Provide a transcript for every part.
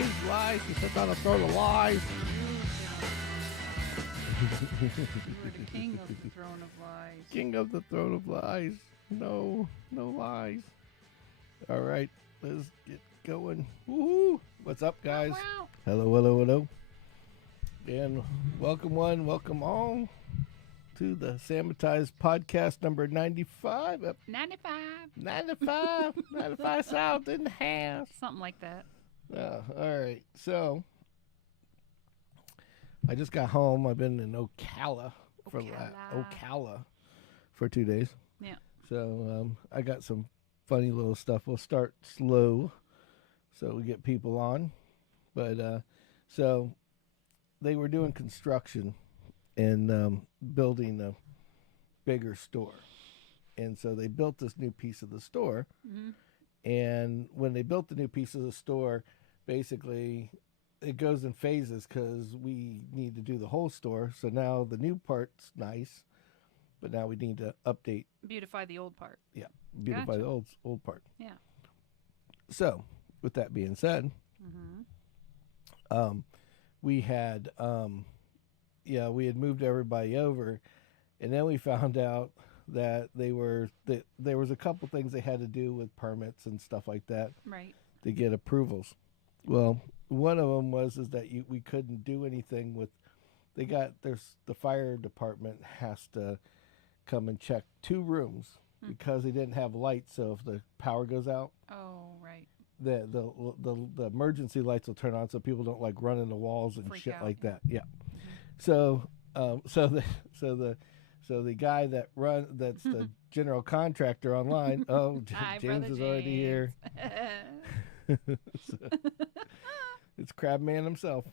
lies. He sits on a throne of lies. You were the king of the throne of lies. King of the throne of lies. No lies. All right, let's get going. Woohoo! What's up, guys? Wow. Hello. And welcome one, welcome all to the Sammitized podcast number 95. 95 South in the house. Something like that. All right, so I just got home. I've been in Ocala for 2 days. Yeah. So I got some funny little stuff. We'll start slow so we get people on. But so they were doing construction and building a bigger store. And so they built this new piece of the store. Mm-hmm. And when they built the new piece of the store, basically it goes in phases because we need to do the whole store. So now the new part's nice, but now we need to update. Beautify the old part. Yeah, beautify the old part. Yeah. So with that being said, Mm-hmm. we had moved everybody over, and then we found out that there was a couple things they had to do with permits and stuff like that, Right. to get approvals. Well, one of them was that we couldn't do anything with. The fire department has to come and check 2 rooms because they didn't have lights. So if the power goes out, Oh, right. the emergency lights will turn on so people don't like run into walls and Freak shit out. like that. Yeah. So the guy that's the general contractor online. Oh, Hi, James Brother is already here. So, it's Crab Man himself,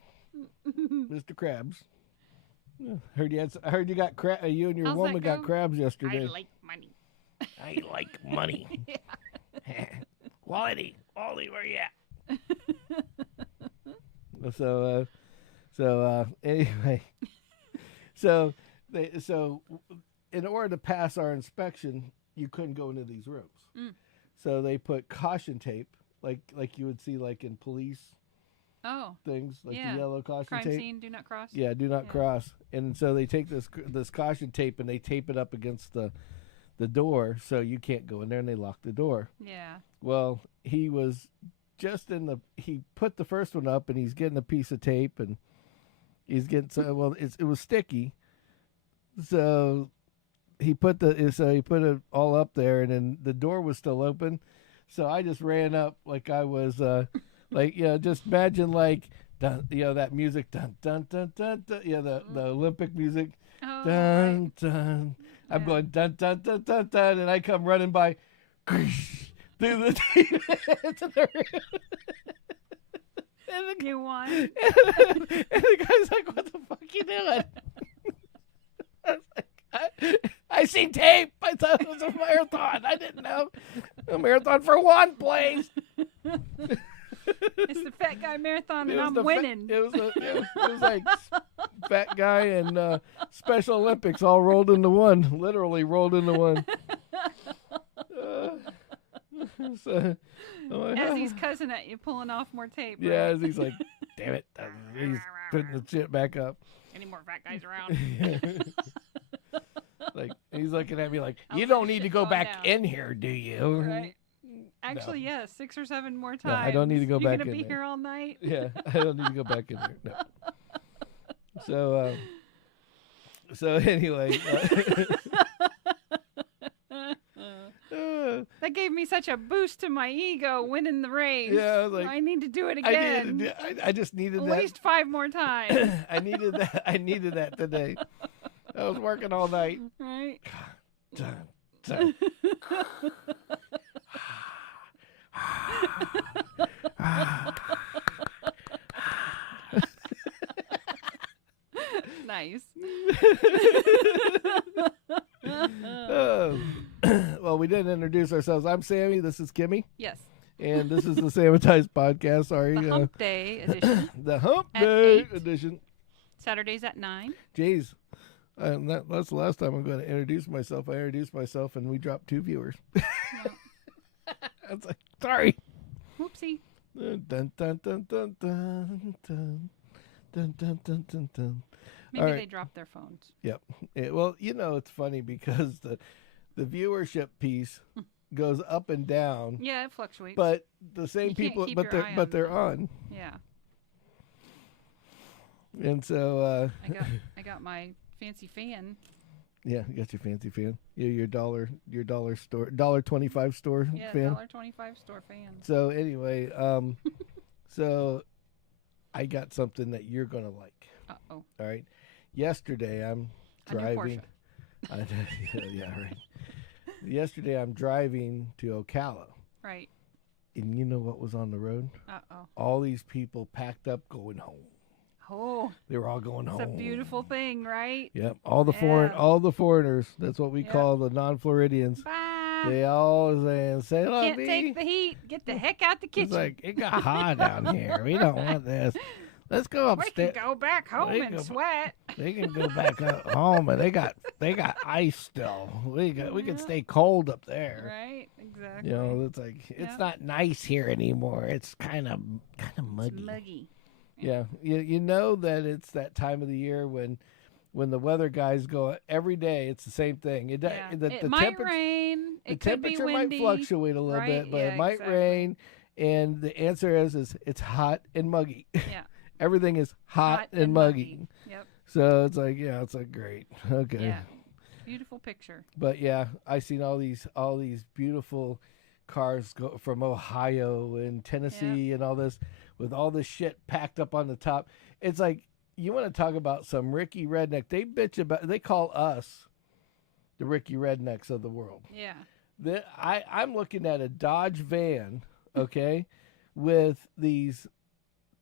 Mr. Krabs. Yeah, I heard you got you and your How's that woman got go? crabs yesterday. I like money. I like money. Wally, where you at? So anyway, so in order to pass our inspection, you couldn't go into these rooms. So they put caution tape, like you would see like in police things, like Yeah. the yellow caution Crime tape. scene, do not cross. Yeah, do not cross. And so they take this caution tape and they tape it up against the door so you can't go in there, and they lock the door. Yeah. Well, he was just he put the first one up and he's getting a piece of tape and he's getting it was sticky. So he put it all up there, and then the door was still open. So I just ran up like I was just imagine like dun, that music dun dun dun dun, dun the Olympic music. Oh, Dun, right. dun. I'm Yeah. going dun dun dun dun dun, and I come running by through the into the room. And You won. and the guy's like, "What the fuck you doing?" I was like, I seen tape. I thought it was a marathon. I didn't know a marathon for one place. It's the fat guy marathon, and I'm the winning. It was like fat guy and Special Olympics all rolled into one. Literally rolled into one. So, As he's cussing at you, pulling off more tape. yeah, Right? as he's like, damn it, he's putting the shit back up. Any more fat guys around? Like he's looking at me like, I'll you let don't the need to shit go fall back down." in here, do you? Right. Actually, yes, 6 or 7 more times. No, I don't need to go You're back gonna in be there. here all night. Yeah, I don't need to go back in there. No. So anyway. That gave me such a boost to my ego winning the race. Yeah, I was like, I need to do it again. I just needed At that. least 5 more times. I needed that today. I was working all night. Right? Dun, dun. Nice. Well, we didn't introduce ourselves. I'm Sammy. This is Kimmy. Yes. And this is the Sammitized podcast. Sorry. The Hump Day edition. The Hump At Day 8. edition. Saturdays at 9. Jeez. That's the last time I'm going to introduce myself. I introduced myself and we dropped 2 viewers. I was like, sorry. Whoopsie. Dun, dun, dun, dun, dun, dun, dun, dun, dun, dun, dun. Maybe All they right. dropped their phones. Yep. Well, it's funny because the viewership piece goes up and down, Yeah, it fluctuates. but the same You can't people, keep but your they're eye but on they're them. on, Yeah. and so I got my fancy fan. yeah, you got your fancy fan, your dollar store, $1.25 store Yeah, fan. $1.25 store fan. So anyway, so I got something that you're gonna like. Uh-oh. All right. Yesterday I'm A new driving. Yeah, right. Yesterday I'm driving to Ocala, Right. and you know what was on the road? Uh-oh. All these people packed up going home. Oh, They were all going it's home. a beautiful thing, right? Yep. Yeah. All the foreigners. That's what we Yep. call the non-Floridians. Bye. They all saying, "Say la Can't vie." take the heat. Get the heck out the kitchen. It's like it got hot down here. We don't want this. Let's go we upstairs. can go back home We and can- sweat. They can go back up home, and they got ice still. We can Yeah. stay cold up there. Right? Exactly. You know, it's like it's Yep. not nice here anymore. It's kind of It's muggy. muggy. Yeah, you know that it's that time of the year when the weather guys go every day. It's the same thing. It Yeah. the it might temperature rain. the It could be temperature might windy. fluctuate a little right? bit, but Yeah, it might exactly. rain. And the answer is it's hot and muggy. Yeah. Everything is hot and muggy. Yep. So it's like great. Okay. Yeah. Beautiful picture. But yeah, I seen all these beautiful cars go from Ohio and Tennessee and all this with all this shit packed up on the top. It's like you want to talk about some Ricky redneck. They call us the Ricky rednecks of the world. Yeah. I'm looking at a Dodge van, okay, with these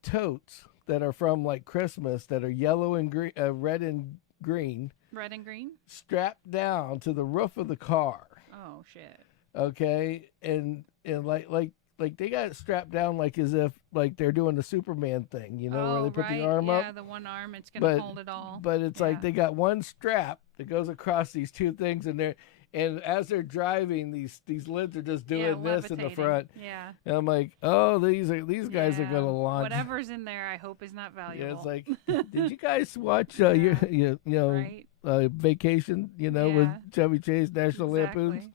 totes that are from like Christmas that are yellow and green, red and green, Red and green. strapped down to the roof of the car. Oh shit. Okay, and like they got it strapped down like as if like they're doing the Superman thing, you know, where they put right. the arm yeah, up. the one arm. It's gonna But- hold it all. But it's like Yeah. they got one strap that goes across these two things, and as they're driving, these lids are just doing this in the levitating. front. Yeah. And I'm like, oh, these guys are Yeah. gonna launch. Whatever's in there, I hope is not valuable. Yeah, it's like, did you guys watch Yeah. you know right. Vacation? You know, with Yeah. Chevy Chase, National Lampoons. Exactly.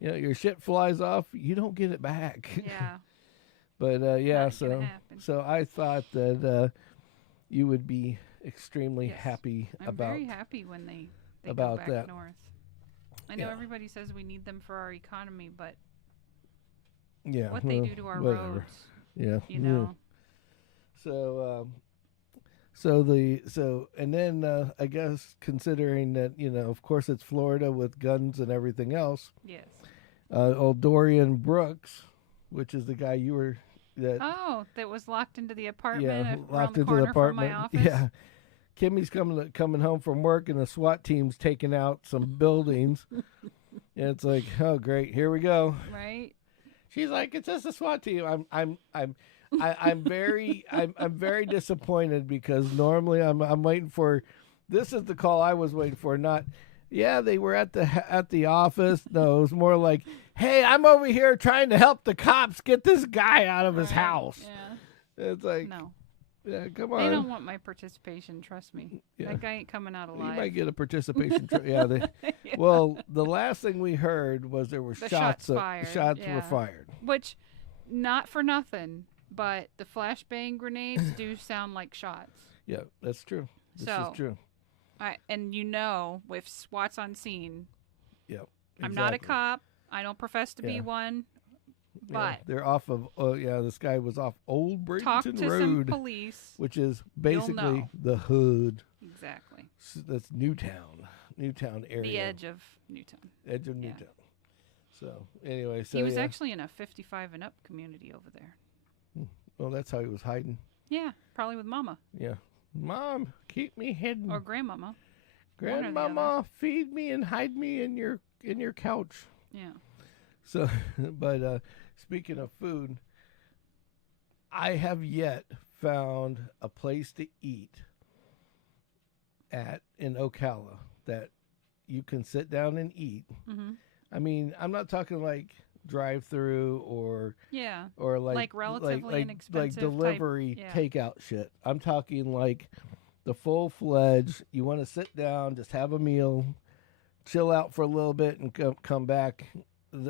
You know, your shit flies off, you don't get it back. Yeah. But yeah, Not gonna happen. so I thought that you would be extremely Yes. happy I'm about very happy when they about go back that. north. I know Yeah. everybody says we need them for our economy, but yeah what they well, do to our whatever. roads, Yeah, you know. So and then I guess considering that of course it's Florida with guns and everything else. Yes. Old Dorian Brooks, which is the guy you were that Oh, that was locked into the apartment around locked the into corner the apartment. from my office. Yeah. Kimmy's coming home from work, and the SWAT team's taking out some buildings. And it's like, oh great, here we go. Right. She's like, it's just a SWAT team. I'm very disappointed because normally I'm waiting for. This is the call I was waiting for. Not, yeah, they were at the office. No, it was more like, hey, I'm over here trying to help the cops get this guy out of his Right. house. Yeah. It's like, No. yeah, come on. They don't want my participation, trust me. Yeah. That guy ain't coming out You alive. might get a participation. Yeah. Yeah. Well, the last thing we heard was there were The shots. shots fired, Shots were yeah. fired. Which, not for nothing, but the flashbang grenades do sound like shots. Yeah, that's true. This So, is true. And if SWAT's on scene, Yep. I'm not a exactly. cop. I don't profess to Yeah. be one. Yeah, But they're off of. This guy was off Old talk Bradenton to some Road, police. which is basically know. the hood. Exactly. That's Newtown area. The edge of Newtown. Edge of Yeah. Newtown. So anyway, He was yeah. actually in a 55 and up community over there. Well, that's how he was hiding. Yeah, probably with Mama Yeah, Mom, keep me hidden. or Grandmama. Grandmama, feed me and hide me in your couch. Yeah. So, but speaking of food, I have yet found a place to eat in Ocala that you can sit down and eat. Mm-hmm. I mean, I'm not talking like drive-through Yeah. or Like relatively like inexpensive delivery type. Yeah. takeout shit. I'm talking like the full-fledged. You want to sit down, just have a meal, chill out for a little bit, and come back.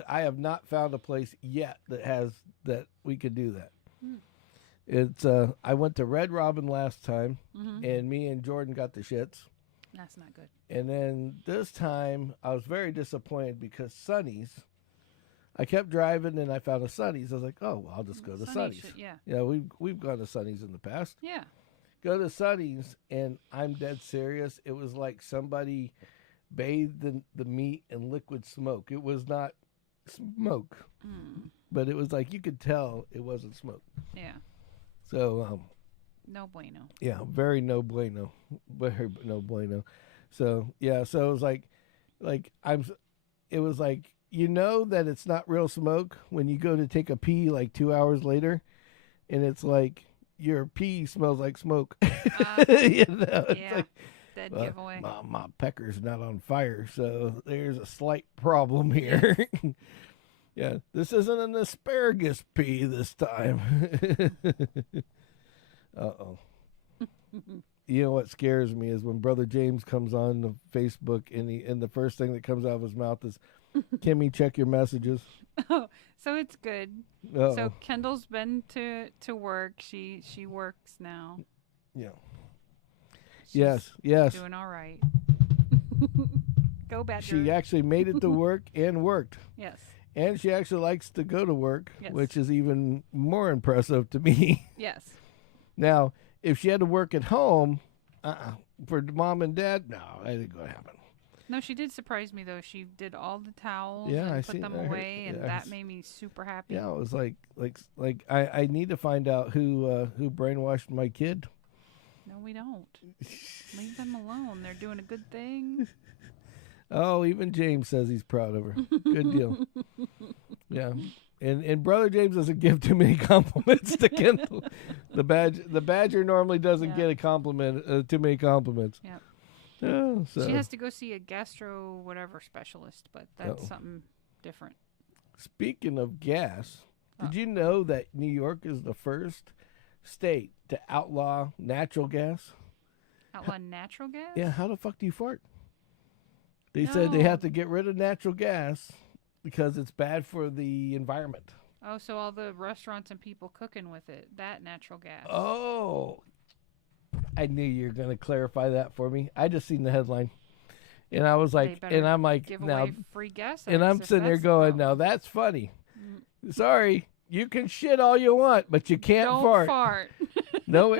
I have not found a place yet that has that we could do that. Hmm. It's I went to Red Robin last time, Mm-hmm. and me and Jordan got the shits. That's not good. And then this time, I was very disappointed because Sonny's. I kept driving and I found a Sonny's. I was like, oh, well, I'll just go to Sonny's. Yeah. Yeah, we've gone to Sonny's in the past. Yeah. Go to Sonny's, and I'm dead serious. It was like somebody bathed the meat in liquid smoke. It was not smoke, but it was like you could tell it wasn't smoke. Yeah. So, no bueno. yeah, very no bueno. Very no bueno. So, yeah, so it was like it was like, you know that it's not real smoke when you go to take a pee like 2 hours later, and it's like your pee smells like smoke. You know, it's Yeah. like, Dead well, giveaway. my pecker's not on fire, so there's a slight problem here. Yeah, this isn't an asparagus pea this time. Uh-oh. You know what scares me is when Brother James comes on the Facebook and the first thing that comes out of his mouth is, Kimmy, check your messages. Oh, so it's good. Uh-oh. So Kendall's been to work. She works now. Yeah. She's Yes. doing all right. Go Badger. She actually made it to work and worked. Yes. And she actually likes to go to work, Yes. which is even more impressive to me. Yes. Now, if she had to work at home, for mom and dad, no, that ain't going to happen. No, she did surprise me though. She did all the towels Yeah, and I put seen- them I heard- away, and yeah, that made me super happy. Yeah, it was like I need to find out who brainwashed my kid. No, we don't. Leave them alone. They're doing a good thing. Oh, even James says he's proud of her. Good deal. Yeah. And Brother James doesn't give too many compliments to Kendall. The badger normally doesn't get a compliment, too many compliments. Yep. Oh, so. She has to go see a gastro whatever specialist, but that's something different. Speaking of gas, did you know that New York is the first state to outlaw natural gas? Outlaw natural gas? Yeah, how the fuck do you fart? They said they No. have to get rid of natural gas because it's bad for the environment. Oh, so all the restaurants and people cooking with it, that natural gas. Oh, I knew you were going to clarify that for me. I just seen the headline, and I was like, better and I'm like, Give now, away free gas. and I'm if sitting there that's the going, problem. now that's funny. Sorry, you can shit all you want, but you can't Don't fart. No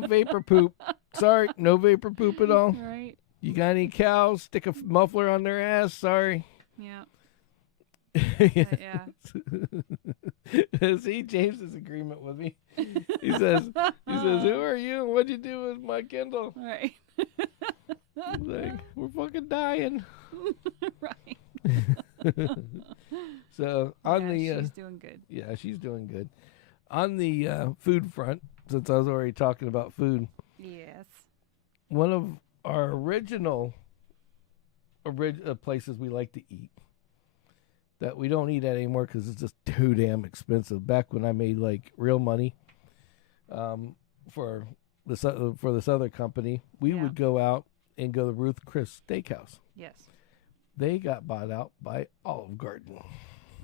vapor poop. Sorry, no vapor poop at all. Right. You got any cows? Stick a muffler on their ass. Sorry. Yeah. Yeah. See, James is agreement with me. He says, who are you and what'd you do with my Kindle? Right. Like, we're fucking dying. Right. So on she's doing good. Yeah, she's doing good. On the food front, since I was already talking about food, Yes. one of our original places we like to eat that we don't eat at anymore because it's just too damn expensive. Back when I made like real money for this other company, we would go out and go to Ruth Chris Steakhouse. Yes. They got bought out by Olive Garden.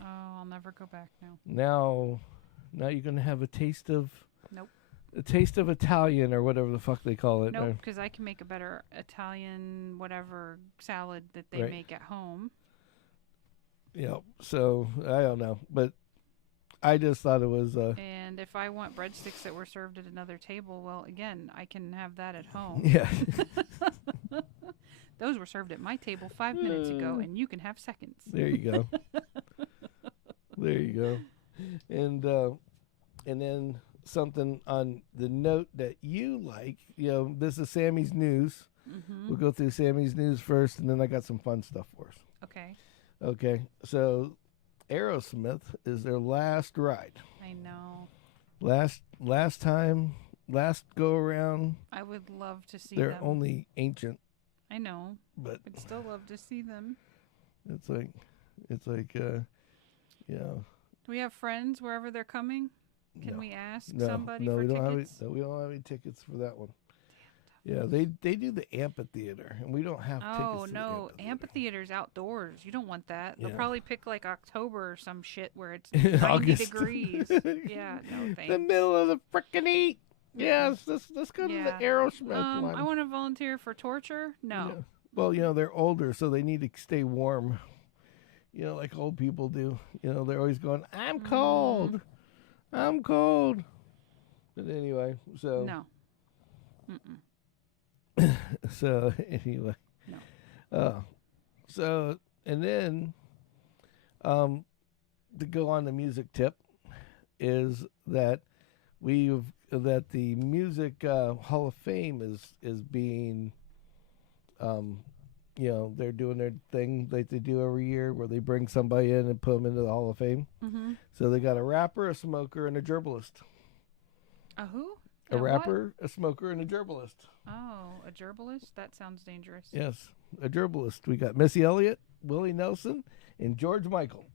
Oh, I'll never go back now. Now you're gonna have a taste of Nope. a taste of Italian or whatever the fuck they call it. Nope, because I can make a better Italian whatever salad that they make at home. Yeah, so I don't know, but I just thought it was. And if I want breadsticks that were served at another table, well, again, I can have that at home. Yeah. Those were served at my table 5 minutes ago, and you can have seconds. There you go. There you go. And then something on the note that you like. This is Sammy's news. Mm-hmm. We'll go through Sammy's news first, and then I got some fun stuff for us. Okay. Okay, so Aerosmith is their last ride. I know. Last go around. I would love to see They're them. only ancient. I know. But I'd still love to see them. it's like You know. Do we have friends wherever they're coming? Can No. we ask No, somebody no, for we don't have any. tickets? No, we don't have any tickets for that one. Yeah, they do the amphitheater, and we don't have tickets. Oh to no, the amphitheater's outdoors. You don't want that. They'll Yeah. probably pick like October or some shit where it's In 90 August. degrees. Yeah, no The thanks. middle of the frickin' heat. Yes, let's go to Yeah. the Aerosmith one. I want to volunteer for torture. No. Yeah. Well, they're older, so they need to stay warm. Like old people do. They're always going, I'm cold. I'm cold. But anyway, so. No. Mm-mm. So, anyway. No. So, and then, to go on the music tip, is that that the Music Hall of Fame is being, they're doing their thing like they do every year where they bring somebody in and put them into the Hall of Fame. Mm-hmm. So they got a rapper, a smoker, and a gerbilist. A who? A what? rapper, a smoker, and a gerbilist. Oh, a gerbilist? That sounds dangerous. Yes, a gerbilist. We got Missy Elliott, Willie Nelson, and George Michael.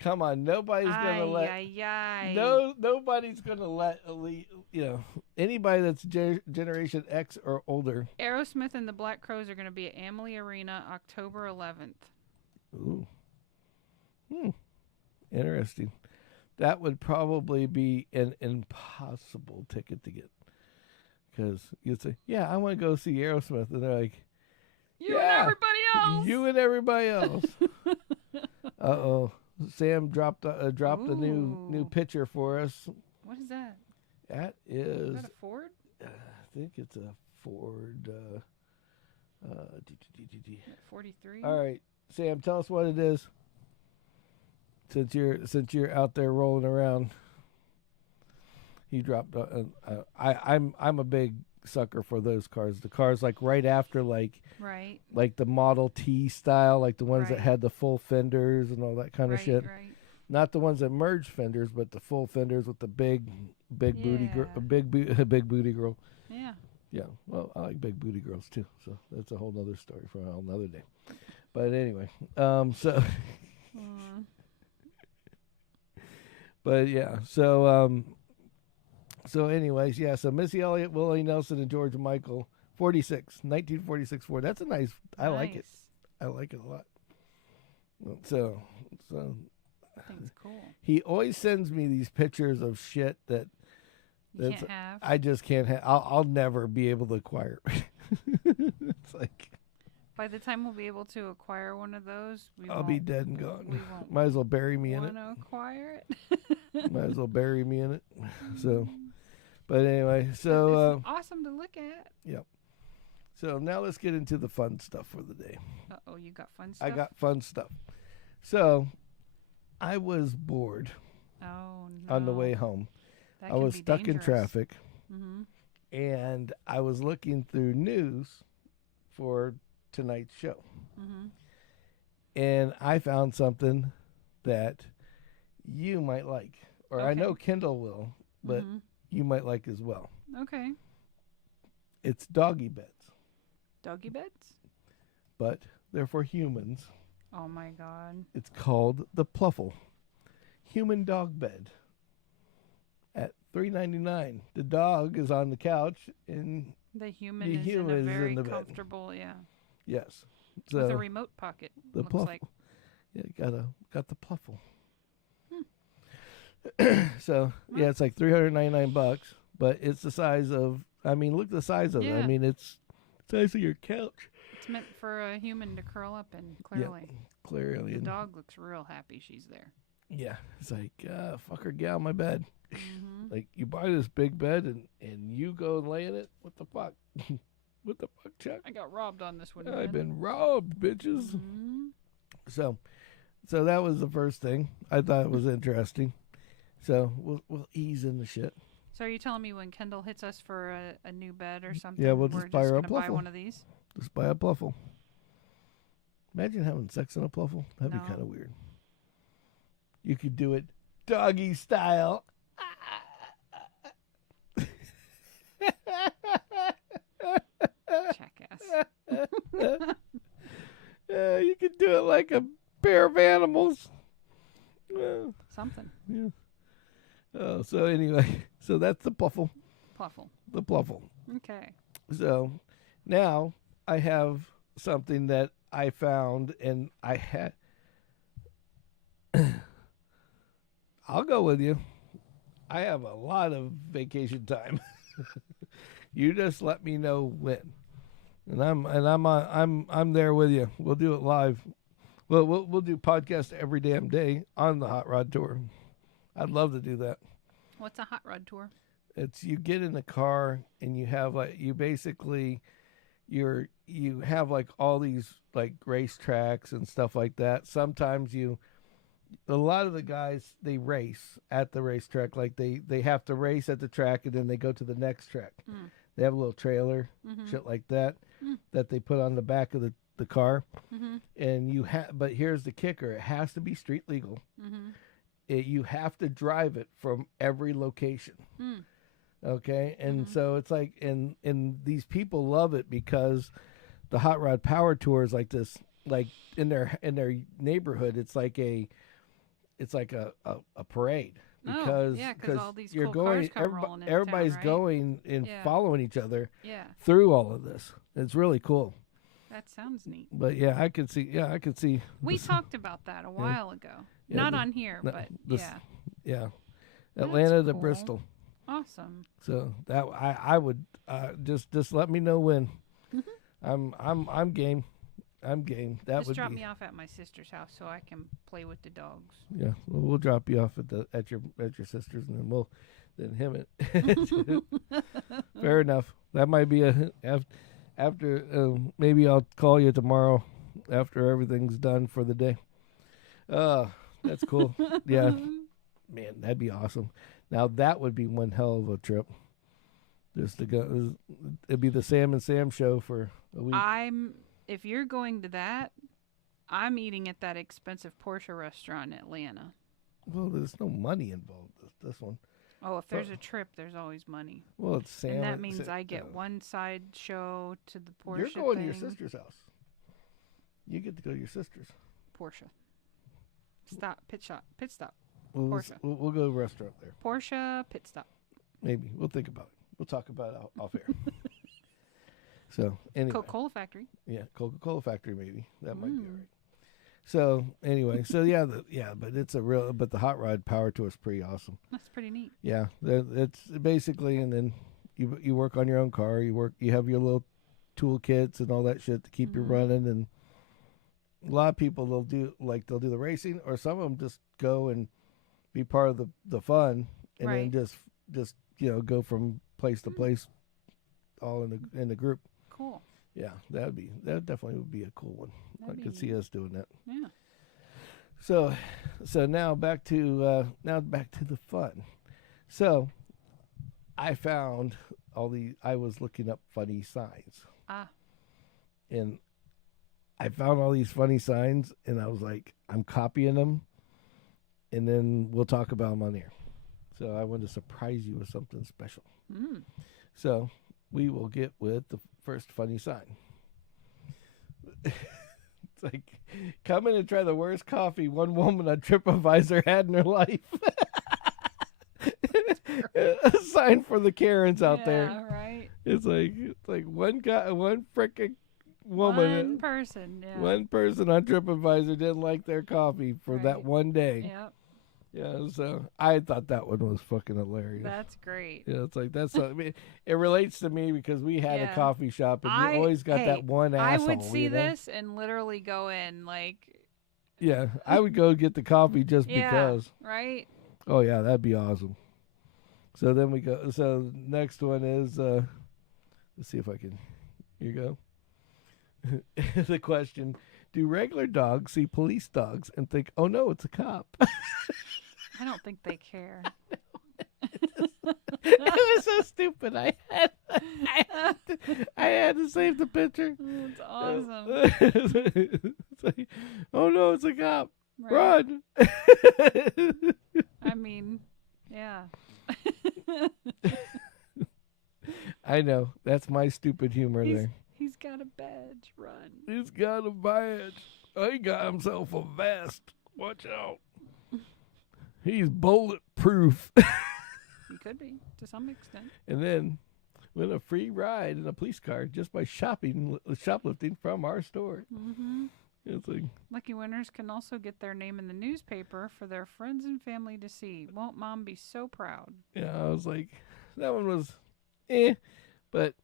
Come on, nobody's gonna let nobody's gonna let anybody that's Generation X or older. Aerosmith and the Black Crowes are going to be at Amalie Arena October 11th. Ooh, interesting. That would probably be an impossible ticket to get because you'd say, "Yeah, I want to go see Aerosmith," and they're like, You and everybody else. You and everybody else." Uh-oh. Sam dropped a new picture for us. What is that? That is. Is that a Ford? I think it's a Ford. 43. All right, Sam, tell us what it is. Since you're out there rolling around, he dropped. I'm a big sucker for those cars. The cars like right after like the Model T style, like the ones that had the full fenders and all that kind of shit. Right. Not the ones that merged fenders, but the full fenders with the big booty big booty girl. Yeah. Yeah. Well, I like big booty girls too, so that's a whole nother story for a whole nother day. But anyway, so. But yeah, so anyways, yeah, so Missy Elliott, Willie Nelson, and George Michael, 1946 Ford. That's a nice. I like it. I like it a lot. So That's cool. He always sends me these pictures of shit that You can't have. I just can't have. I'll never be able to acquire. It's like by the time we'll be able to acquire one of those, I'll be dead and gone. We won't Might as well bury me in it. want to acquire it. Might as well bury me in it. So, but anyway, so it's awesome to look at. Yep. So now let's get into the fun stuff for the day. Uh-oh, you got fun stuff? I got fun stuff. So, I was bored on the way home. That I was be stuck in dangerous. traffic, Mm-hmm. and I was looking through news for tonight's show. Mm-hmm. And I found something that you might like, or I Okay. know Kendall will, but Mm-hmm. you might like as well. Okay. It's doggy beds, Doggy beds? but they're for humans. Oh my god. It's called the Pluffle Human Dog Bed at $3.99. The dog is on the couch, and The human The is human in is a very in the bed. comfortable, yes, with a so remote pocket. the looks Pluffle. like. Yeah, got the Pluffle. So yeah, it's like $399, but it's the size of. I mean, look at the size of it. I Yeah. mean, it's the size of your couch. It's meant for a human to curl up in, clearly. Clearly, The and dog looks real happy she's there. yeah, it's like fuck her, get out of my bed. Mm-hmm. Like you buy this big bed and you go and lay in it. What the fuck? What the fuck, Chuck? I got robbed on this one. I've man. been robbed, bitches. Mhm. So that was the first thing. I thought it was interesting. So we'll ease in the shit. So are you telling me when Kendall hits us for a new bed or something, Yeah, we'll we're just buy her a gonna buy Pluffle. one of these? Just buy a Pluffle. Imagine having sex in a Pluffle. That'd No. be kind of weird. You could do it doggy style. Jackass. So anyway, so that's the Pluffle. Pluffle. The Pluffle. Okay. So now I have something that I found, and I had. I'll go with you. I have a lot of vacation time. You just let me know when, and I'm there with you. We'll do it live. We'll do podcast every damn day on the hot rod tour. I'd love to do that. What's a hot rod tour? It's you get in a car and you have you have like all these like racetracks and stuff like that. Sometimes a lot of the guys, they race at the racetrack. Like they have to race at the track and then they go to the next track. They have a little trailer, shit like that, that they put on the back of the car. And but here's the kicker: it has to be street legal. You have to drive it from every location. Okay, and so it's like, and these people love it because the hot rod power tour is like this, like in their neighborhood, it's like a parade because all these you're cool going, cars come rolling into everybody's town, right? going and following each other Yeah, through all of this. It's really cool. that sounds neat. But yeah, I could see. We talked about that a while ago. Yeah, Not on here, but yeah, Atlanta to cool. Bristol. Awesome. So that I would just let me know when. I'm game. I'm game. That Just would drop be, me off at my sister's house so I can play with the dogs. Yeah, we'll drop you off at your sister's, and then him it. Fair enough. That might be after. Maybe I'll call you tomorrow after everything's done for the day. That's cool. Yeah, man, that'd be awesome. Now that would be one hell of a trip. Just to go, it'd be the Sam and Sam show for a week. If you're going to that, I'm eating at that expensive Porsche restaurant in Atlanta. Well, there's no money involved with this one. Oh, if there's a trip, there's always money. Well, it's Sam. And that means I get one side show to the Porsche. You're going to your sister's house. You get to go to your sister's. Porsche. Pit stop. Porsche. We'll go to a restaurant there. Porsche pit stop. Maybe. We'll think about it. We'll talk about it off air. So, anyway. Coca-Cola factory. Yeah, Coca-Cola factory maybe. That might be all right. So, anyway. So, but it's but the hot rod power tour is pretty awesome. That's pretty neat. Yeah. It's basically, and then you work on your own car. You have your little toolkits and all that shit to keep you running. And a lot of people, they'll do the racing, or some of them just go and be part of the fun, and then just go from place to place, all in the group. Cool. Yeah, that definitely would be a cool one. I could see us doing that. Yeah. So now back to the fun. So I found I was looking up funny signs. And I found all these funny signs, and I was like, I'm copying them, and then we'll talk about them on here. So I wanted to surprise you with something special. So we will get with the first funny sign. It's like, come in and try the worst coffee one woman on TripAdvisor had in her life. A sign for the Karens out there. Yeah, right. It's like one freaking woman. One person on TripAdvisor didn't like their coffee for that one day. Yep. Yeah, so I thought that one was fucking hilarious. That's great. Yeah, it's like it relates to me because we had a coffee shop, and you always got that one asshole. I would see this and literally go in like. Yeah, I would go get the coffee just because. Right. Oh yeah, that'd be awesome. So then we go. So next one is let's see if I can. Here you go. The question: do regular dogs see police dogs and think, "Oh no, it's a cop"? I don't think they care. It was so stupid. I had to save the picture. That's awesome. It's like, oh no, it's a cop. Right. Run. I mean, yeah. I know. That's my stupid humor there. He's got a badge. Run. He's got a badge. He got himself a vest. Watch out. He's bulletproof. could be to some extent. And then win a free ride in a police car just by shoplifting from our store. Mm-hmm. It's like, lucky winners can also get their name in the newspaper for their friends and family to see. Won't Mom be so proud? yeah, I was like, that one was but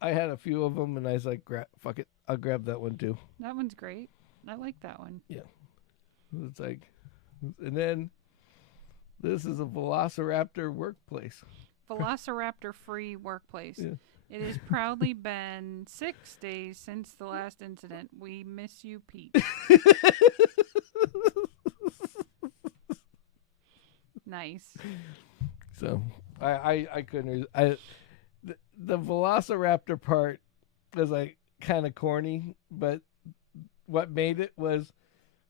I had a few of them, and I was like, fuck it, I'll grab that one too. That one's great. I like that one. Yeah. It's like, and then this is a Velociraptor workplace. Velociraptor-free workplace. Yeah. It has proudly been 6 days since the last incident. We miss you, Pete. Nice. So I couldn't. The Velociraptor part was like kind of corny, but what made it was,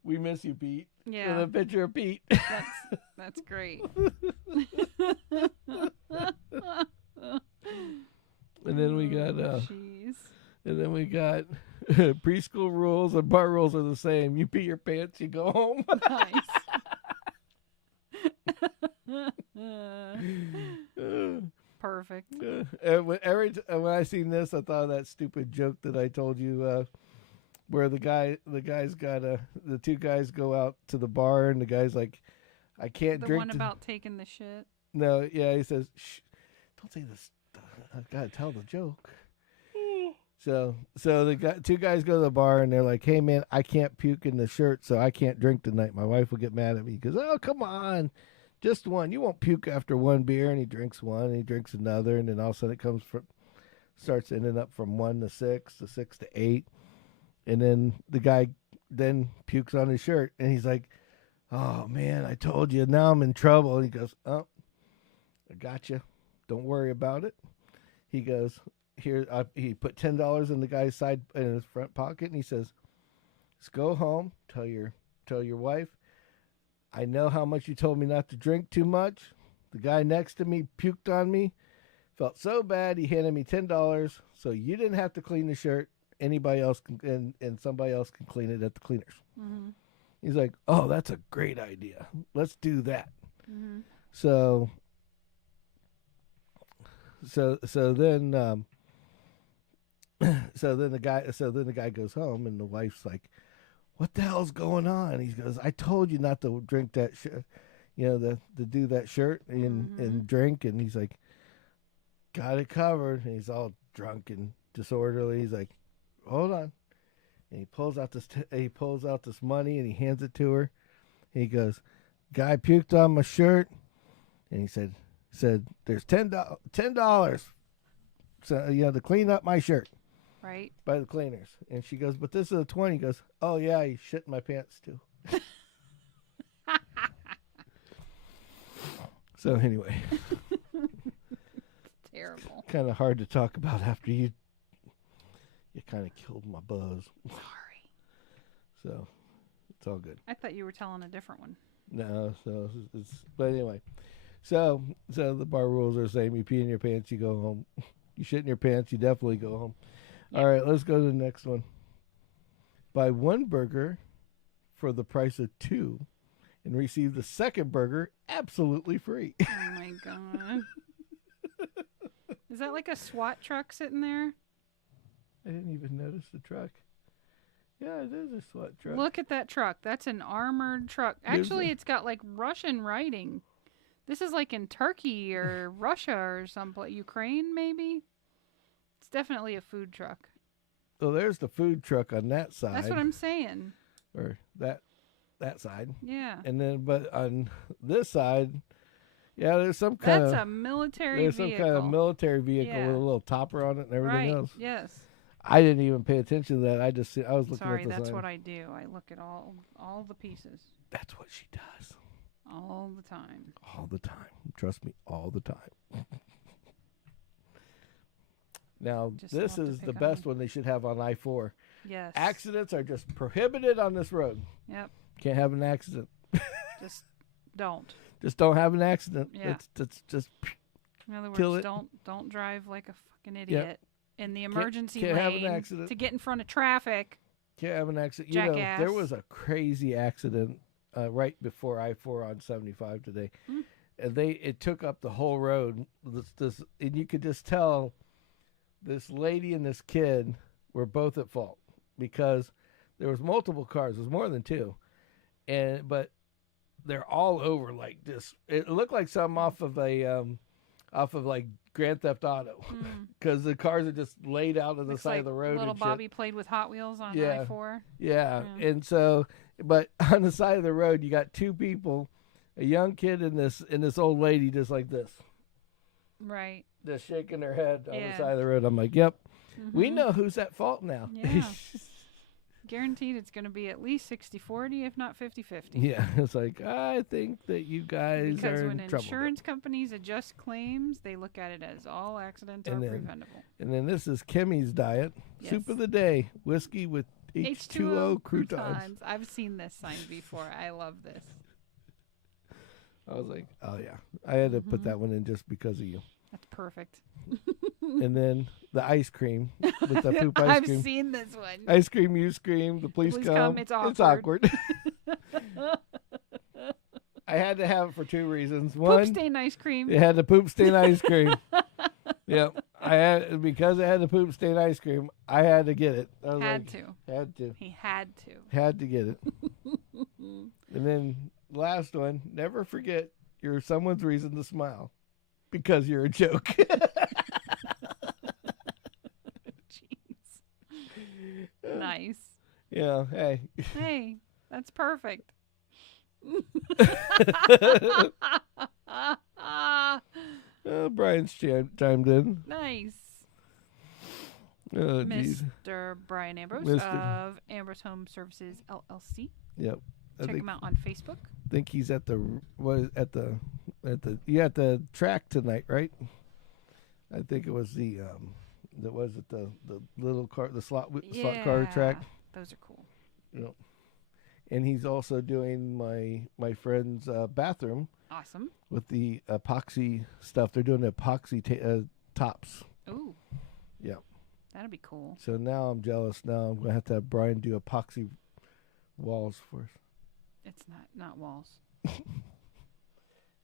we miss you, Pete. Yeah. With a picture of Pete. That's great. And then we got jeez. and then we got preschool rules and bar rules are the same. You pee your pants, you go home. Nice. Perfect. When I seen this, I thought of that stupid joke that I told you, where the two guys go out to the bar, and the guy's like, I can't The drink. one about taking the shit. No, yeah, he says, shh, don't say this. I gotta tell the joke. So the two guys go to the bar, and they're like, hey man, I can't puke in the shirt, so I can't drink tonight. My wife will get mad at me. He goes, oh come on, just one. You won't puke after one beer. And he drinks one, and he drinks another, and then all of a sudden it starts ending up from 1 to 6 to 6 to 8, and then the guy then pukes on his shirt, and he's like, oh man, I told you, now I'm in trouble. And he goes, oh, I got you. Don't worry about it. He goes, here, he put $10 in the guy's side in his front pocket, and he says, let's go home, tell your wife, I know how much you told me not to drink too much. The guy next to me puked on me, felt so bad, he handed me $10, so you didn't have to clean the shirt. Anybody else can, and somebody else can clean it at the cleaners. Mm-hmm. He's like, oh, that's a great idea. Let's do that. Mm-hmm. So then the guy goes home, and the wife's like, what the hell's going on? He goes, I told you not to drink that to do that shirt and drink. And he's like, got it covered. And he's all drunk and disorderly. He's like, hold on. And he pulls out this money, and he hands it to her. And he goes, guy puked on my shirt. And he said, there's $10. So, to clean up my shirt. Right. By the cleaners. And she goes, but this is a 20. He goes, oh yeah, he shit in my pants too. So anyway. Terrible. Kind of hard to talk about after you kind of killed my buzz. Sorry. So it's all good. I thought you were telling a different one. No, so but anyway. So the bar rules are the same. You pee in your pants, you go home. You shit in your pants, you definitely go home. Yep. All right, let's go to the next one. Buy one burger for the price of 2 and receive the second burger absolutely free. Oh my god. Is that like a SWAT truck sitting there? I didn't even notice the truck. Yeah, it is a SWAT truck. Look at that truck. That's an armored truck. Actually, it's got like Russian writing. This is like in Turkey or Russia or someplace. Ukraine, maybe? It's definitely a food truck. Well, there's the food truck on that side. That's what I'm saying. Or that side. Yeah. And then, but on this side, yeah, there's some kind of... That's a military there's vehicle. Some kind of military vehicle with a little topper on it and everything else. Yes. I didn't even pay attention to that. I was looking Sorry, at the that's sign. what I do. I look at all the pieces. That's what she does. All the time. All the time. Trust me, all the time. Now, this is the best one they should have on I-4. Yes. Accidents are just prohibited on this road. Yep. Can't have an accident. Just don't. Just don't have an accident. Yeah. It's just... In other words, don't drive like a fucking idiot in the emergency can't lane have an accident. To get in front of traffic. Can't have an accident. Jackass. There was a crazy accident right before I-4 on 75 today. and it took up the whole road. And you could just tell this lady and this kid were both at fault because there was multiple cars. There was more than two, but they're all over like this. It looked like something off of like Grand Theft Auto, because the cars are just laid out on the side of the road. Little and Bobby shit. played with Hot Wheels on Yeah. I-4. Yeah, and so, but on the side of the road, you got two people, a young kid and this old lady, just like this, Right. just shaking their head on the Yeah. side of the road. I'm like, yep, we know who's at fault now. Yeah. Guaranteed it's going to be at least 60-40, if not 50-50. Yeah, it's like, I think that you guys Because are when in trouble. insurance companies adjust claims, they look at it as all accidents are preventable. And then this is Kimmy's diet. Yes. Soup of the day, whiskey with H2O croutons. I've seen this sign before. I love this. I was like, oh yeah. I had to put that one in just because of you. That's perfect. And then the ice cream with the poop ice cream. I've seen this one. Ice cream, you scream, the police come. It's awkward. It's awkward. I had to have it for two reasons. One, Poop stain ice cream. it had the poop stain ice cream. Yep. Because it had the poop stain ice cream, I had to get it. I was Had like, to. Had to. He had to. Had to get it. And then last one, never forget you're someone's reason to smile because you're a joke. Jeez. Nice. Yeah, hey. Hey, that's perfect. Brian's chimed in. Nice. Oh, geez. Mr. Brian Ambrose Mr. of Ambrose Home Services LLC. Yep. Check him out on Facebook. Think he's at the track tonight, right? I think it was the little car, the slot car track. Those are cool. Yep. And he's also doing my friend's bathroom. Awesome. With the epoxy stuff. They're doing the epoxy tops. Ooh. Yep. That'd be cool. So now I'm jealous. Now I'm going to have Brian do epoxy walls for us. It's not walls.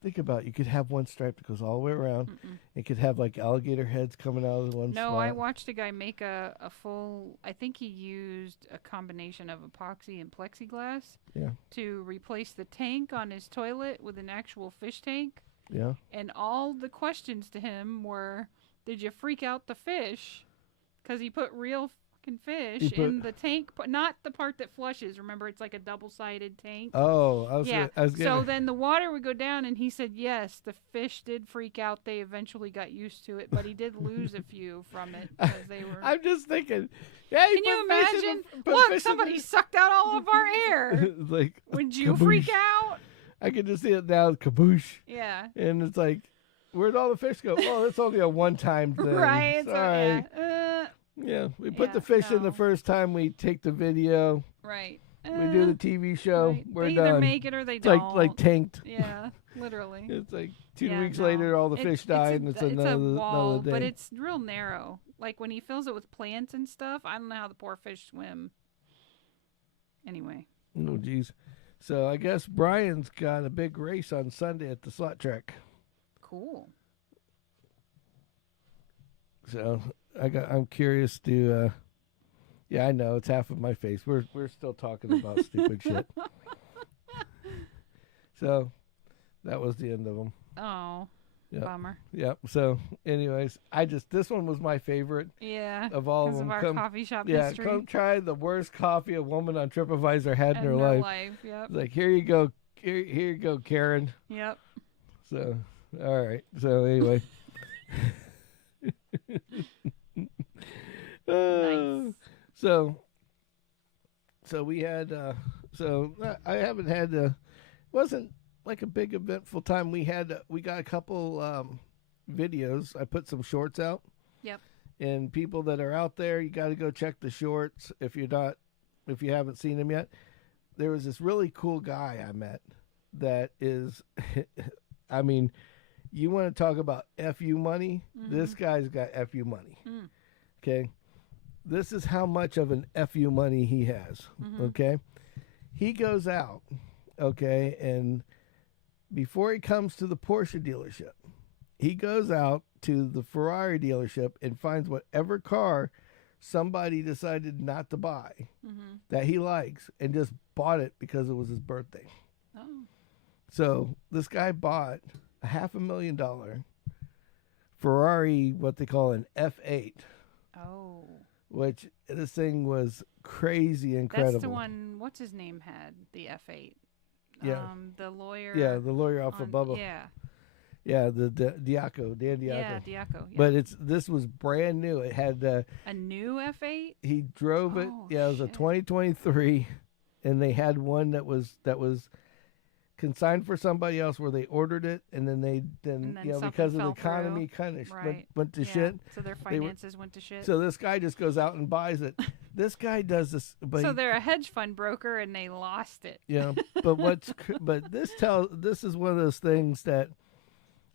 Think about it. You could have one stripe that goes all the way around. It could have like alligator heads coming out of the one spot. No, I watched a guy make a full, I think he used a combination of epoxy and plexiglass to replace the tank on his toilet with an actual fish tank. Yeah. And all the questions to him were, did you freak out the fish? Because he put real fucking fish in the tank, but not the part that flushes. Remember, it's like a double-sided tank. Oh, So then the water would go down, and he said, yes, the fish did freak out. They eventually got used to it, but he did lose a few from it because they were. I'm just thinking. Yeah, can you imagine? Look, somebody sucked out all of our air. Like, would you kaboosh. freak out? I can just see it now, kaboosh. Yeah. And it's like, where'd all the fish go? Oh, it's only a one-time thing. Right. Sorry. Yeah. We put the fish in the first time we take the video. Right. We do the TV show. Right. We're they done. either make it or they It's don't. like tanked. Yeah, literally. It's like 2 weeks later, all the fish died, and it's another wall, day. but it's real narrow. Like when he fills it with plants and stuff, I don't know how the poor fish swim. Anyway. Oh, geez. So I guess Brian's got a big race on Sunday at the slot track. Cool. So I'm curious to. Yeah, I know it's half of my face. We're still talking about stupid shit. So that was the end of them. Oh, yep. Bummer. Yep. So, anyways, this one was my favorite. Yeah. Of all of them. Because of our coffee shop history. Yeah, come try the worst coffee a woman on TripAdvisor had in her life. Yep. It's like, here you go. Here you go, Karen. Yep. So, all right. So, anyway. Nice. So we had, I haven't had, wasn't like a big eventful time. We got a couple videos. I put some shorts out. Yep. And people that are out there, you got to go check the shorts if you haven't seen them yet. There was this really cool guy I met that is, I mean, you want to talk about FU money? Mm-hmm. This guy's got FU money. Mm. Okay. This is how much of an FU money he has. Mm-hmm. Okay. He goes out. Okay. And before he comes to the Porsche dealership, he goes out to the Ferrari dealership and finds whatever car somebody decided not to buy that he likes and just bought it because it was his birthday. Oh. So this guy bought a $500,000 Ferrari, what they call an F8. Oh. Which this thing was crazy incredible. That's the one, what's his name had, the F8. Yeah. The lawyer. Yeah, the lawyer off of Bubba. Yeah. Yeah, the Diaco, Dan Diaco. Yeah, Diaco. Yeah. But this was brand new. It had a new F8. He drove it. Oh, yeah, it was a shit. 2023, and they had one that was consigned for somebody else where they ordered it, and then because of the economy kind of went to shit. So their finances went to shit. So this guy just goes out and buys it. This guy does this, so they're a hedge fund broker and they lost it. Yeah, but this is one of those things that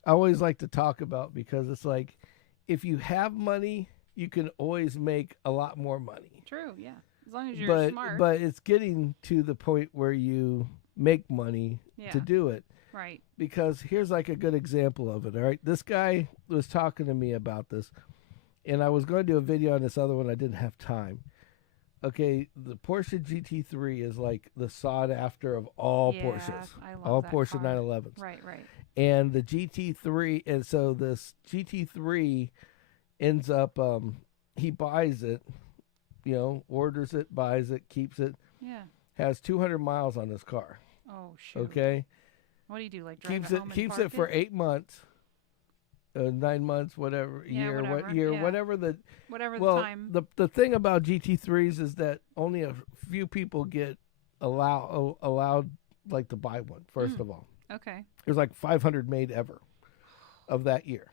I always like to talk about, because it's like, if you have money, you can always make a lot more money. True, yeah. As long as you're smart. But it's getting to the point where you make money to do it. Right. Because here's like a good example of it, all right? This guy was talking to me about this, and I was going to do a video on this other one. I didn't have time. Okay, the Porsche GT3 is like the sought after of all Porsches. I love all that Porsche car. 911s. Right. And the GT3, and so this GT3 ends up, he buys it, orders it, buys it, keeps it. Yeah. Has 200 miles on this car. Oh, shoot. Okay. What do you do? Like drive it home and keeps park it for 8 months, 9 months, whatever, whatever the time. The thing about GT3s is that only a few people get allowed like to buy one. First of all, okay. There's like 500 made ever of that year.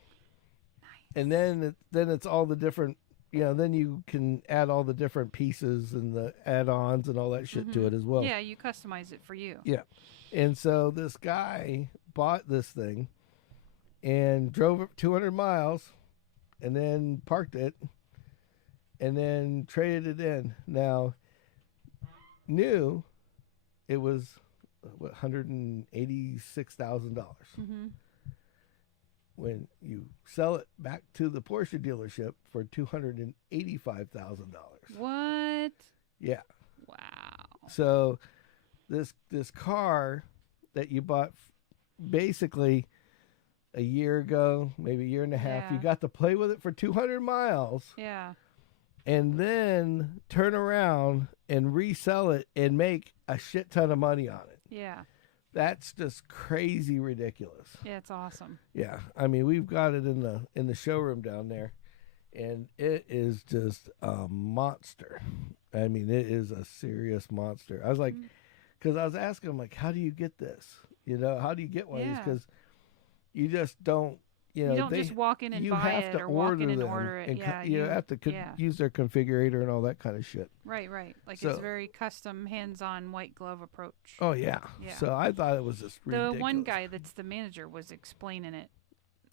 Nice. And then it's all the different, then you can add all the different pieces and the add-ons and all that shit to it as well. Yeah, you customize it for you. Yeah. And so this guy bought this thing and drove it 200 miles and then parked it and then traded it in. Now, new, it was $186,000. When you sell it back to the Porsche dealership for $285,000. What? Yeah. Wow. So this car that you bought basically a year ago, maybe a year and a half, you got to play with it for 200 miles. Yeah. And then turn around and resell it and make a shit ton of money on it. Yeah. That's just crazy ridiculous. Yeah, it's awesome. Yeah. I mean, we've got it in the showroom down there, and it is just a monster. I mean, it is a serious monster. I was like, because I was asking him, like, how do you get this? How do you get one of these? Because you just don't, you don't just walk in and buy it or walk in and order it. You have to use their configurator and all that kind of shit. Right. Like it's very custom, hands-on, white glove approach. Oh, yeah. So I thought it was just ridiculous. The one guy that's the manager was explaining it.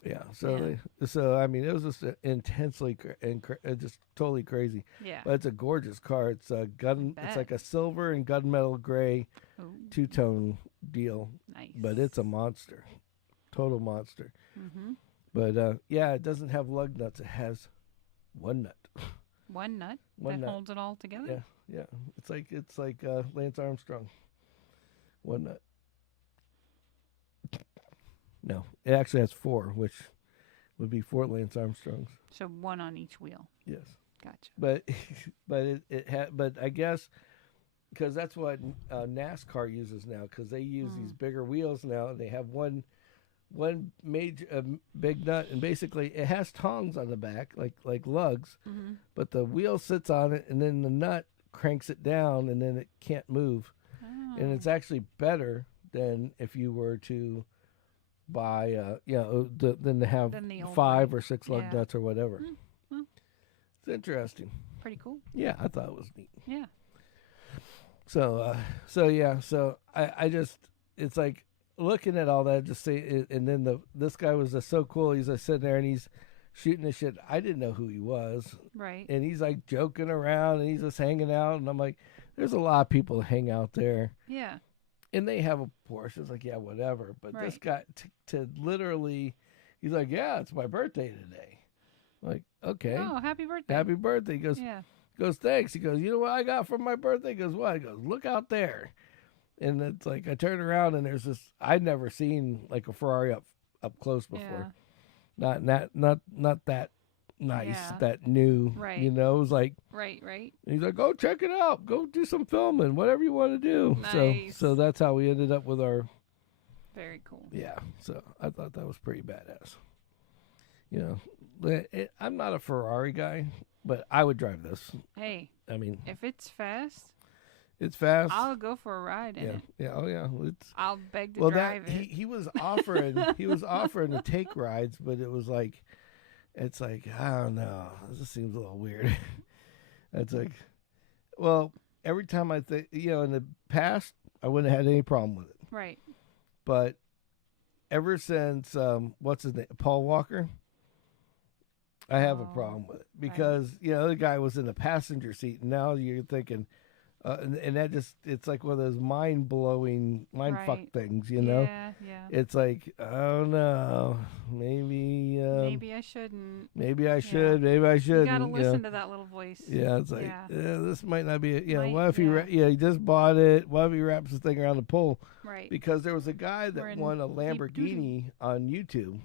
Yeah. So I mean, it was just intensely and just totally crazy. Yeah. But it's a gorgeous car. It's a It's like a silver and gunmetal gray two-tone deal. Nice. But it's a monster, total monster. Mm-hmm. But it doesn't have lug nuts. It has one nut. One nut holds it all together. Yeah. It's like Lance Armstrong. One nut. No, it actually has 4, which would be 4 Lance Armstrongs. So one on each wheel. Yes. Gotcha. But I guess because that's what NASCAR uses now, because they use these bigger wheels now, and they have one major big nut, and basically it has tongs on the back like lugs, but the wheel sits on it, and then the nut cranks it down, and then it can't move. And it's actually better than if you were to buy than to have 5 or 6 lug nuts or whatever. Well, it's interesting. Pretty cool. Yeah, I thought it was neat. Yeah. So I just, it's like looking at all that, just say, and then this guy was just so cool. He's just sitting there and he's shooting the shit. I didn't know who he was. Right. And he's like joking around and he's just hanging out. And I'm like, there's a lot of people hang out there. Yeah. and they have a Porsche. It's like, yeah, whatever. But this guy to literally, he's like, yeah, it's my birthday today. Like, okay. Oh, happy birthday. Happy birthday. He goes, thanks. He goes, you know what I got for my birthday? He goes, what? He goes, look out there. And it's like, I turn around and there's this, I'd never seen like a Ferrari up close before. Yeah. Not that nice, that new, you know, it was like, right. He's like, go check it out. Go do some filming, whatever you want to do. Nice. So that's how we ended up with our. Very cool. Yeah. So I thought that was pretty badass. You know, I'm not a Ferrari guy, but I would drive this. Hey. I mean, if it's fast. It's fast. I'll go for a ride in it. Yeah. Oh yeah. I'll beg to drive it. He was offering to take rides, but it was like, it's like, I don't know. This seems a little weird. It's like, well, every time I think, you know, in the past, I wouldn't have had any problem with it. Right. But ever since, what's his name, Paul Walker, I have a problem with it because, you know, the guy was in the passenger seat, and now you're thinking, and that just, it's like one of those mind-blowing, fuck things, you know? Yeah. It's like, oh no, maybe I shouldn't. Maybe I should. Maybe I shouldn't. You gotta listen to that little voice. Yeah, it's like, this might not be, what if he just bought it? What if he wraps the thing around the pole? Right. Because there was a guy that won a Lamborghini on YouTube,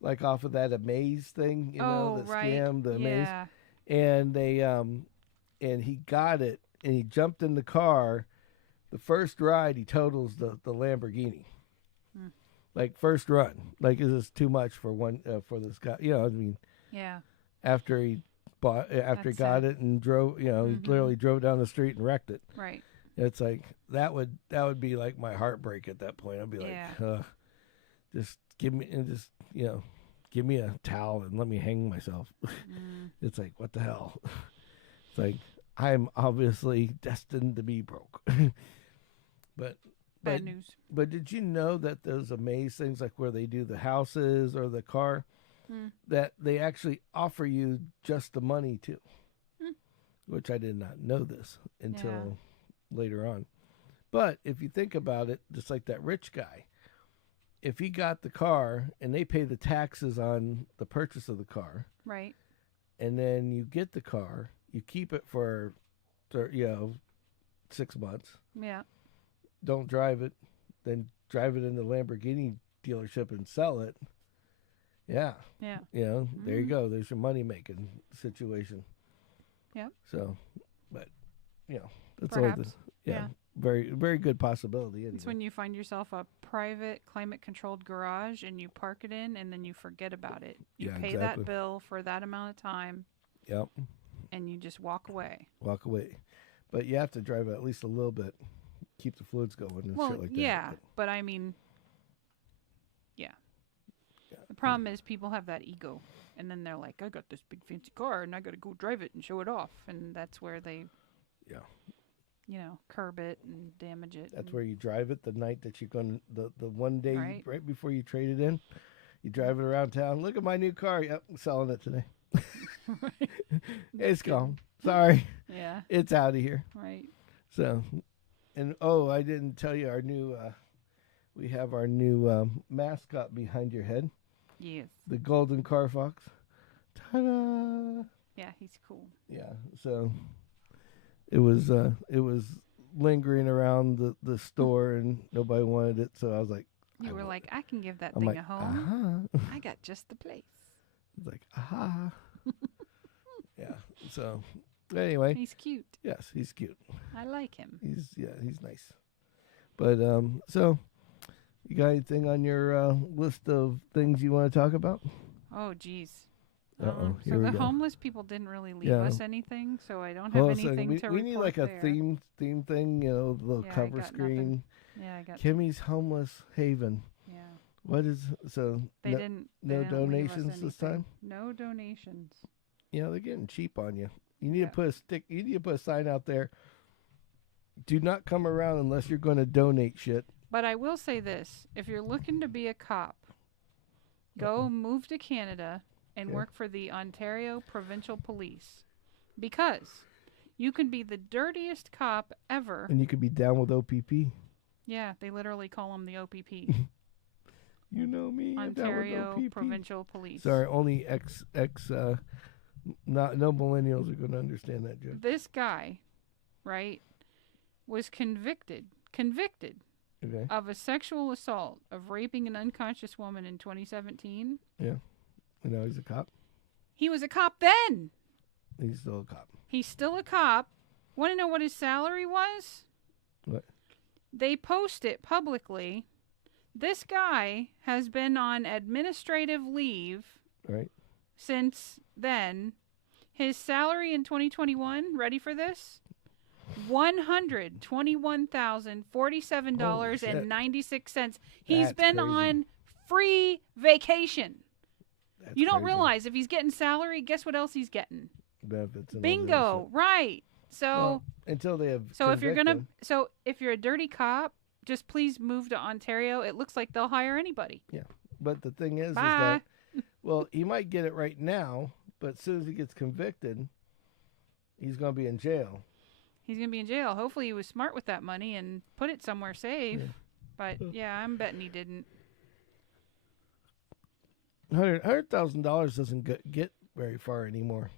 like off of that Amaze thing, you know, the scam, the Amaze. And they, and he got it. And he jumped in the car. The first ride, he totals the Lamborghini. Like first run. Like, is this too much for one for this guy? You know, I mean. Yeah. After he got it and drove, you know, he literally drove down the street and wrecked it. Right. It's like that would be like my heartbreak at that point. I'd be like, just give me a towel and let me hang myself. It's like, what the hell? It's like, I'm obviously destined to be broke. But bad news. But did you know that those Amaze things, like where they do the houses or the car, that they actually offer you just the money too? Which I did not know this until later on. But if you think about it, just like that rich guy, if he got the car and they pay the taxes on the purchase of the car, right, and then you get the car. You keep it for, 6 months. Yeah. Don't drive it. Then drive it in the Lamborghini dealership and sell it. Yeah. Yeah. You know, there you go. There's your money-making situation. Yeah. So, but, you know, that's all the, very, very good possibility. Anyway. It's when you find yourself a private climate-controlled garage and you park it in and then you forget about it. You pay that bill for that amount of time. Yep. And you just walk away. But you have to drive at least a little bit, keep the fluids going and shit like that. Yeah, but I mean, the problem is people have that ego. And then they're like, I got this big fancy car and I got to go drive it and show it off. And that's where they, curb it and damage it. That's where you drive it the night that you're going to, the one day right before you trade it in. You drive it around town. Look at my new car. Yep, I'm selling it today. Right. It's gone. Sorry. Yeah. It's out of here. Right. So, and I didn't tell you our new, we have our new mascot behind your head. Yes. The golden car fox. Ta-da! Yeah, he's cool. Yeah. So, it was lingering around the store and nobody wanted it. So I was like, you were like, I can give that thing a home. I got just the place. It's like, aha. Yeah. So, anyway. He's cute. Yes, he's cute. I like him. He's nice. But, so, you got anything on your list of things you want to talk about? Oh, geez. So the homeless people didn't really leave us anything, so I don't have anything to report. We need like a theme thing, the little cover screen. Nothing. Yeah, I got Kimmy's Homeless Haven. Yeah. What is They didn't donations this time? No donations. They're getting cheap on you. You need to put you need to put a sign out there. Do not come around unless you're going to donate shit. But I will say this: if you're looking to be a cop, go move to Canada and work for the Ontario Provincial Police, because you can be the dirtiest cop ever, and you could be down with OPP. Yeah, they literally call them the OPP. You know me. Ontario OPP. Provincial Police. Sorry, only no millennials are going to understand that joke. This guy, right, was convicted Okay. of a sexual assault of raping an unconscious woman in 2017. Yeah. And now he's a cop. He was a cop then. He's still a cop. He's still a cop. Want to know what his salary was? What? They post it publicly. This guy has been on administrative leave Right. since then. His salary in 2021, ready for this? $121,047.96. He's been crazy. on free vacation. That's You don't crazy. realize if he's getting salary, guess what else he's getting? Benefits and all that Bingo, shit. right. So Well, until they have. if you're a dirty cop, just please move to Ontario. It looks like they'll hire anybody. But the thing is Bye. that, well, he might get it right now, but as soon as he gets convicted, he's going to be in jail. He's going to be in jail. Hopefully he was smart with that money and put it somewhere safe. Yeah. But yeah, I'm betting he didn't. $100,000 doesn't get very far anymore.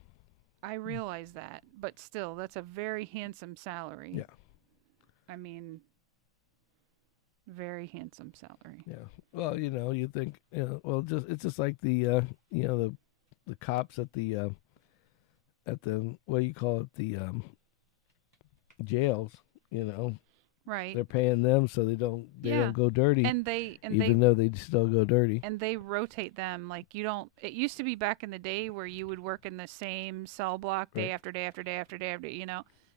I realize that, but still, that's a very handsome salary. Yeah. I mean, very handsome salary. Yeah. Well, you think, it's just like the cops at the what do you call it, the jails. Right. They're paying them so they don't go dirty, even though they still go dirty. And they rotate them. Like it used to be back in the day where you would work in the same cell block day after day after day after day after,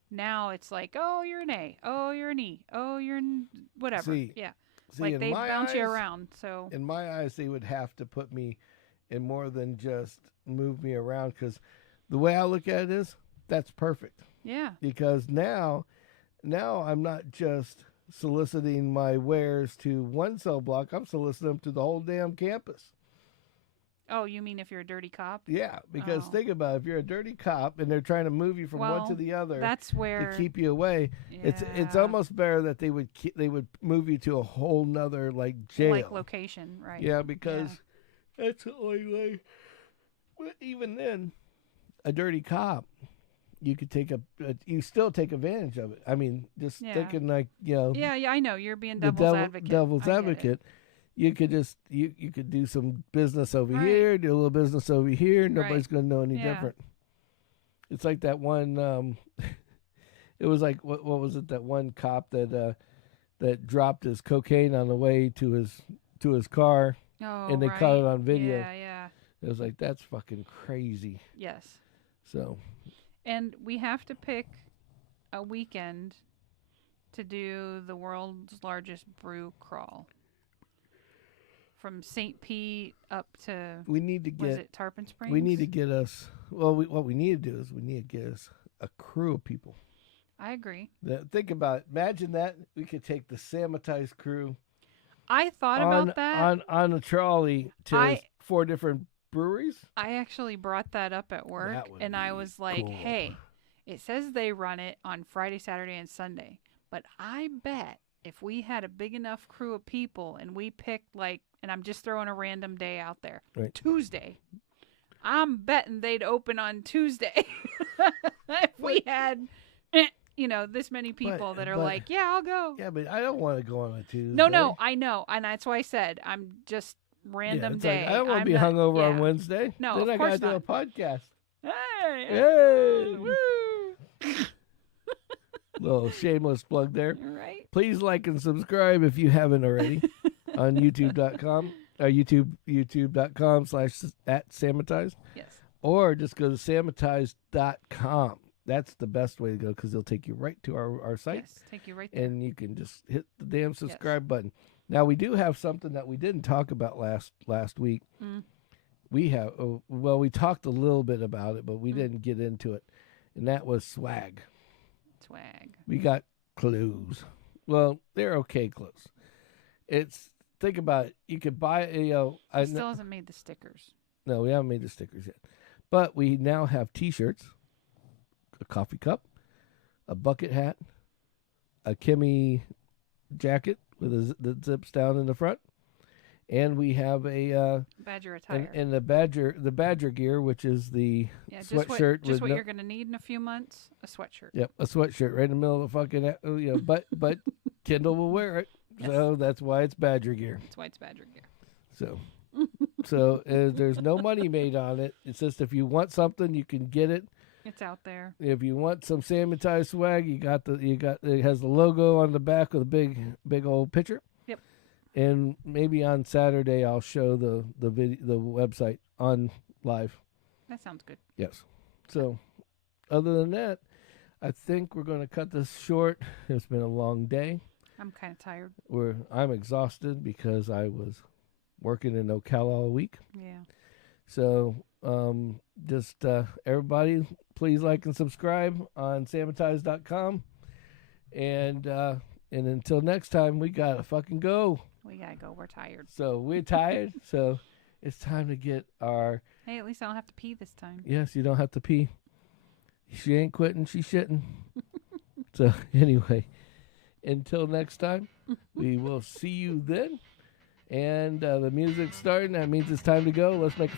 Now it's like, oh, you're an A. Oh, you're an E. Oh, you're an whatever. See, like they bounce you around. So in my eyes, they would have to put me in more than just move me around, because the way I look at it is that's perfect. Yeah. Because now I'm not just soliciting my wares to one cell block. I'm soliciting them to the whole damn campus. Oh, you mean if you're a dirty cop? Yeah, because think about it. If you're a dirty cop and they're trying to move you from one to the other, that's where to keep you away. Yeah. It's almost better that they would move you to a whole nother jail, location, right? Yeah, because that's the only way. But even then, a dirty cop, you could you still take advantage of it. I mean, just thinking Yeah, I know you're being the devil's advocate. Devil's advocate. You could just you could do some business over here, do a little business over here. Nobody's going to know any different. It's like that one. It was like what was it? That one cop that dropped his cocaine on the way to his car, and they caught it on video. Yeah. It was like, that's fucking crazy. Yes. So. And we have to pick a weekend to do the world's largest brew crawl. From St. Pete up to, we need to get Tarpon Springs? We need to get us, what we need to do is we need to get us a crew of people. I agree. Think about it. Imagine that we could take the Sammitized crew. I thought about that. On a trolley to 4 different breweries. I actually brought that up at work, and I was like, cool. Hey, it says they run it on Friday, Saturday, and Sunday. But I bet if we had a big enough crew of people and we picked and I'm just throwing a random day out there, Tuesday, I'm betting they'd open on Tuesday. If we had, this many people that are like, yeah, I'll go. Yeah, but I don't want to go on a Tuesday. No, I know. And that's why I said I'm just random day. I don't want to be hungover on Wednesday. No, then of I course gotta not. do a podcast. Hey! Woo! Little shameless plug there. All right. Please like and subscribe if you haven't already on youtube.com or youtube.com/@Sammitized. Yes. Or just go to Sammitized.com. That's the best way to go, because they'll take you right to our site. Yes, take you right there. And you can just hit the damn subscribe button. Now, we do have something that we didn't talk about last week. We talked a little bit about it, but we didn't get into it. And that was swag. We got clothes. Well, they're okay clothes. Think about it. You could buy still hasn't made the stickers. No, we haven't made the stickers yet. But we now have T-shirts, a coffee cup, a bucket hat, a Kimmy jacket with that zips down in the front, and we have a Badger attire. and the badger gear, which is the sweatshirt. Just what you're going to need in a few months. A sweatshirt. Yep, a sweatshirt right in the middle of the fucking but Kendall will wear it, Yes. so that's why it's badger gear. That's why it's Badger gear. So there's no money made on it. It's just if you want something, you can get it. It's out there. If you want some Sammitized swag, you got it has the logo on the back with a big old picture. Yep. And maybe on Saturday I'll show the website on live. That sounds good. Yes. So other than that, I think we're going to cut this short. It's been a long day. I'm kind of tired. I'm exhausted because I was working in Ocala all week. Yeah. So just everybody, please like and subscribe on Sammitized.com. And until next time, we got to fucking go. We got to go. We're tired. So we're tired. So it's time to get our... Hey, at least I don't have to pee this time. Yes, you don't have to pee. She ain't quitting. She's shitting. So anyway, until next time, we will see you then. And the music's starting. That means it's time to go. Let's make